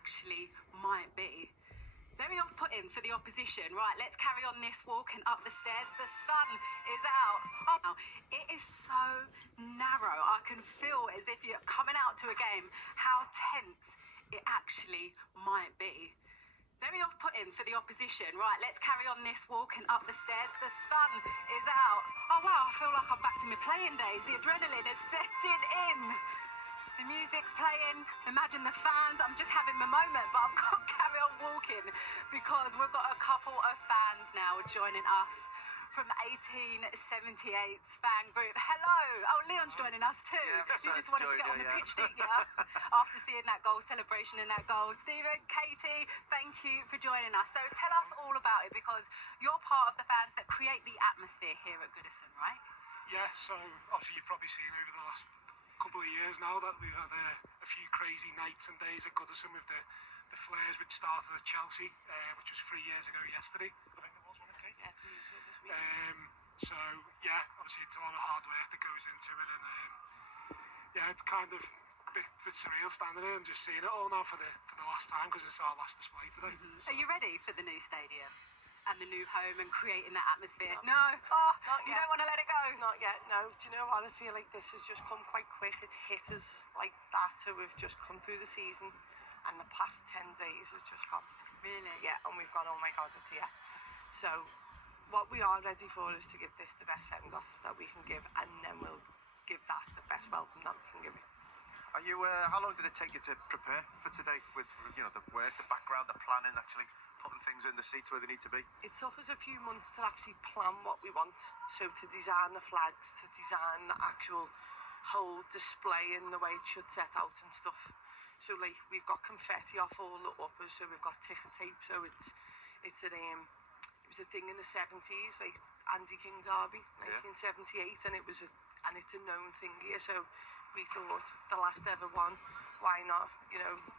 actually might be. Very off-putting for the opposition. Right, let's carry on this walk and up the stairs. The sun is out. Oh, it is so narrow. I can feel as if you're coming out to a game how tense it actually might be. Very off-putting for the opposition. Right, let's carry on this walk and up the stairs. The sun is out. Oh, wow, I feel like I'm back to my playing days. The adrenaline is setting in. The music's playing. Imagine the fans. I'm just having my moment, but I've got to carry on walking because we've got a couple of fans now joining us from 1878's fan group. Hello. Oh, Leon's joining us too. Yeah, you just wanted to get on the pitch, didn't you? After seeing that goal, celebration in that goal. Stephen, Katie, thank you for joining us. So tell us all about it because you're part of the fans that create the atmosphere here at Goodison, right? Yeah, so obviously you've probably seen over the last couple of years now that we've had a few crazy nights and days at Goodison with the flares which started at Chelsea, which was 3 years ago yesterday. I think it was one of Kate. Yeah, so yeah, obviously it's a lot of hard work that goes into it, and yeah, it's kind of a bit surreal standing here and just seeing it all now for the last time because it's our last display today. Are you ready for the new stadium and the new home and creating that atmosphere? No. Oh, Not you yet. don't want to let it go? Not yet, no. Do you know what? I feel like this has just come quite quick. It's hit us like that. So we've just come through the season and the past 10 days has just gone. Really? Yeah, and we've gone, oh my God, it's here. So what we are ready for is to give this the best send-off that we can give, and then we'll give that the best welcome that we can give it. Are you? How long did it take you to prepare for today? With the work, the background, the planning, actually putting things in the seats where they need to be? It took us a few months to actually plan what we want. So to design the flags, to design the actual whole display and the way it should set out and stuff. So like we've got confetti off all the uppers, so we've got ticker tape. So it was a thing in the 70s, like Andy King Derby, 1978, and it's a known thing here. So we thought the last ever one, why not,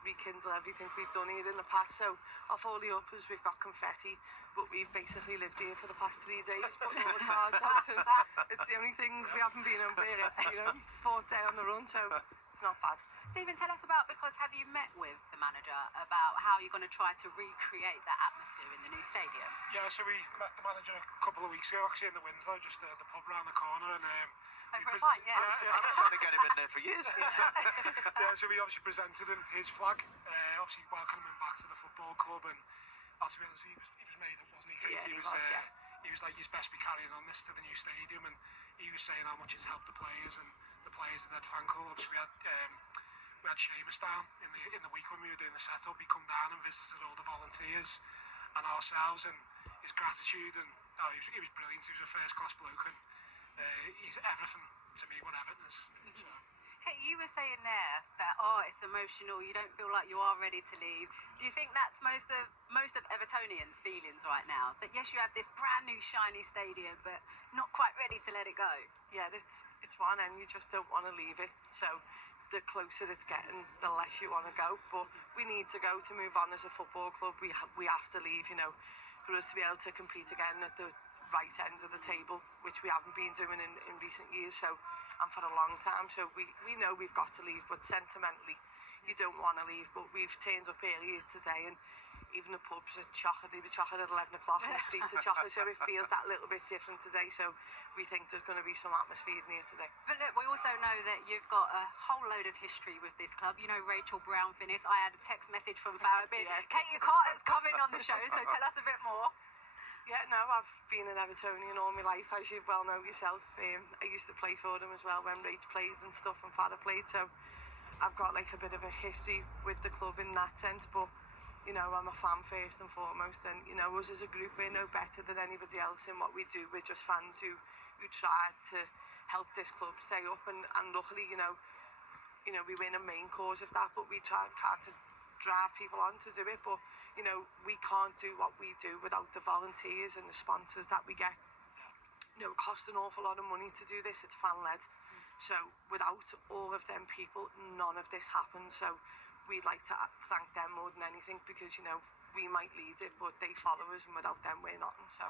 rekindle everything we've done here in the past. So off all the uppers we've got confetti, but we've basically lived here for the past 3 days putting all the cards out, and it's the only thing we haven't been over here, fourth day on the run, so it's not bad. Stephen, tell us about, because have you met with the manager about how you're going to try to recreate that atmosphere in the new stadium? Yeah, so we met the manager a couple of weeks ago actually in the Winslow, just the pub around the corner, and for a pint, yeah. I've been trying to get him in there for years. Yeah, so we obviously presented him his flag, obviously welcoming him back to the football club, and to be honest, he was made up, wasn't he, Kate? Yeah, he was like, you'd best be carrying on this to the new stadium, and he was saying how much it's helped the players and the players that had fan club. Obviously we had Seamus down in the week when we were doing the setup. He come down and visited all the volunteers and ourselves, and his gratitude, and he was brilliant. He was a first class bloke, and he's everything to me what Everton is. So. Hey, you were saying there that it's emotional, you don't feel like you are ready to leave. Do you think that's most of Evertonians' feelings right now? That yes, you have this brand new shiny stadium, but not quite ready to let it go? Yeah, it's one, and you just don't want to leave it. So the closer it's getting, the less you want to go. But we need to go to move on as a football club. We have to leave, for us to be able to compete again at the right end of the table, which we haven't been doing in recent years, and for a long time. So we know we've got to leave, but sentimentally you don't want to leave. But we've turned up earlier today, and even the pubs are chocolate. They were chocolate at 11 o'clock and the streets are chocolate, so it feels that little bit different today. So we think there's going to be some atmosphere in here today. But look, we also know that you've got a whole load of history with this club. You know Rachel Brown finished. I had a text message from Farabee. Yeah. Katie Carter's coming on the show, so tell us a bit more. Yeah, no, I've been an Evertonian all my life, as you well know yourself. I used to play for them as well when Rach played and stuff, and Farah played, so I've got like a bit of a history with the club in that sense. But I'm a fan first and foremost, and us as a group, we're no better than anybody else in what we do. We're just fans who try to help this club stay up, and luckily we win a main cause of that, but we try hard to drive people on to do it. But we can't do what we do without the volunteers and the sponsors that we get. It costs an awful lot of money to do this. It's fan led, so without all of them people, none of this happens. So we'd like to thank them more than anything, because we might lead it, but they follow us, and without them we're nothing. So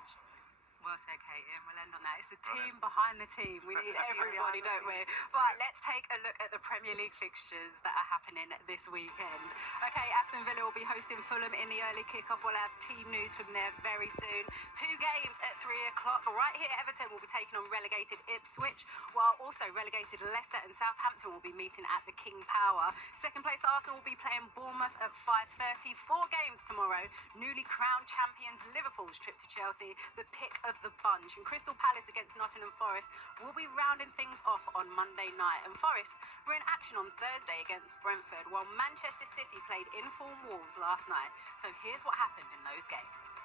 well said, Katie, and we'll end on that. It's the team behind the team. We need everybody, don't we? Right, let's take a look at the Premier League fixtures that are happening this weekend. Okay, Aston Villa will be hosting Fulham in the early kick-off. We'll have team news from there very soon. 2 games at 3 o'clock. Right here, Everton will be taking on relegated Ipswich, while also relegated Leicester and Southampton will be meeting at the King Power. Second place Arsenal will be playing Bournemouth at 5:30. 4 games tomorrow. Newly crowned champions Liverpool's trip to Chelsea, the pick of the bunch. And Crystal Palace against Nottingham Forest will be rounding things off on Monday night. And Forest were in action on Thursday against Brentford, while Manchester City played in-form Wolves last night. So here's what happened in those games.